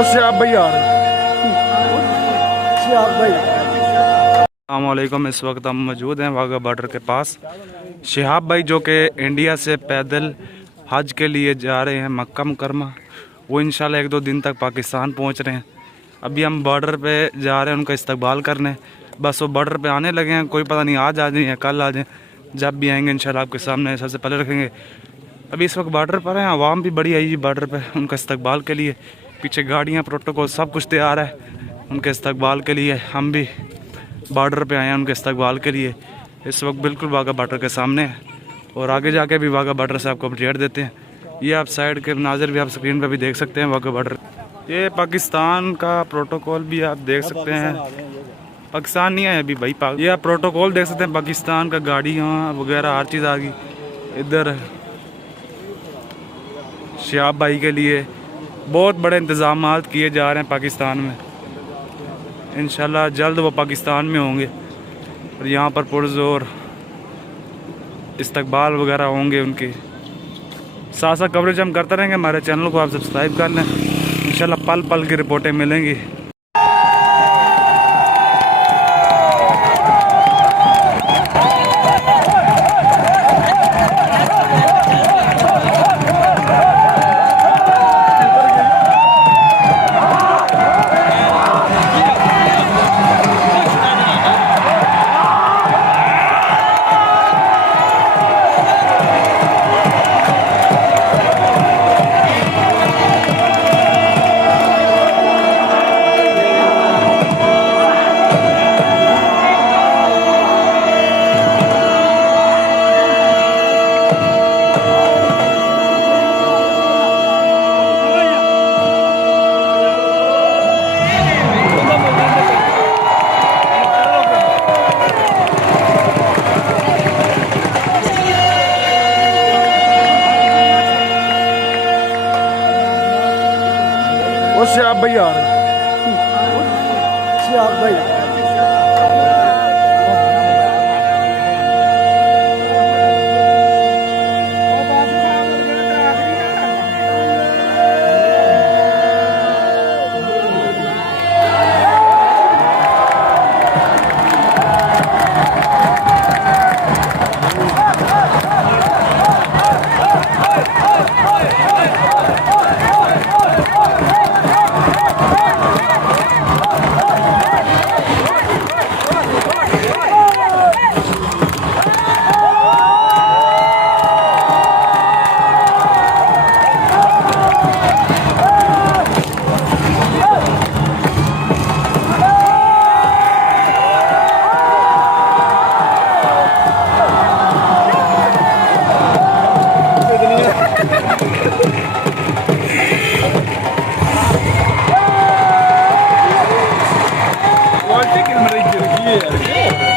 अस्सलामुअलैकुम। इस वक्त हम मौजूद हैं वाघा बॉर्डर के पास। शिहाब भाई जो कि इंडिया से पैदल हज के लिए जा रहे हैं मक्का मुकरमा, वो इंशाल्लाह 1-2 दिन तक पाकिस्तान पहुंच रहे हैं। अभी हम बॉर्डर पे जा रहे हैं उनका इस्तकबाल करने। बस वो बॉर्डर पे आने लगे हैं, कोई पता नहीं आज आ जाए या कल आ जाए। जब भी आएंगे इंशाल्लाह आपके सामने सबसे पहले रखेंगे। अभी इस वक्त बॉर्डर पर हैं, आवाम भी बड़ी आई जी बॉर्डर पे उनका इस्तकबाल के लिए। पीछे गाड़ियाँ, प्रोटोकॉल सब कुछ तैयार है उनके इस्तकबाल के लिए। हम भी बॉर्डर पे आए हैं उनके इस्तकबाल के लिए। इस वक्त बिल्कुल वाघा बॉर्डर के सामने है और आगे जाके भी वाघा बॉर्डर से आपको अपडेट देते हैं। ये आप साइड के नाज़र भी आप स्क्रीन पे भी देख सकते हैं वाघा बॉर्डर। ये पाकिस्तान का प्रोटोकॉल भी आप देख सकते हैं। पाकिस्तान नहीं है अभी भाई, ये आप प्रोटोकॉल देख सकते हैं पाकिस्तान का। गाड़ियाँ वगैरह हर चीज़ आ गई। इधर शिहाब भाई के लिए बहुत बड़े इंतज़ाम किए जा रहे हैं पाकिस्तान में। इंशाल्लाह जल्द वो पाकिस्तान में होंगे और यहाँ पर पुरज़ोर इस्तकबाल वगैरह होंगे उनके। साथ साथ कवरेज हम करते रहेंगे। हमारे चैनल को आप सब्सक्राइब कर लें, इंशाल्लाह पल पल की रिपोर्टें मिलेंगी। शिहाब भाई आ रहे हैं। शिहाब भाई Olha que ele me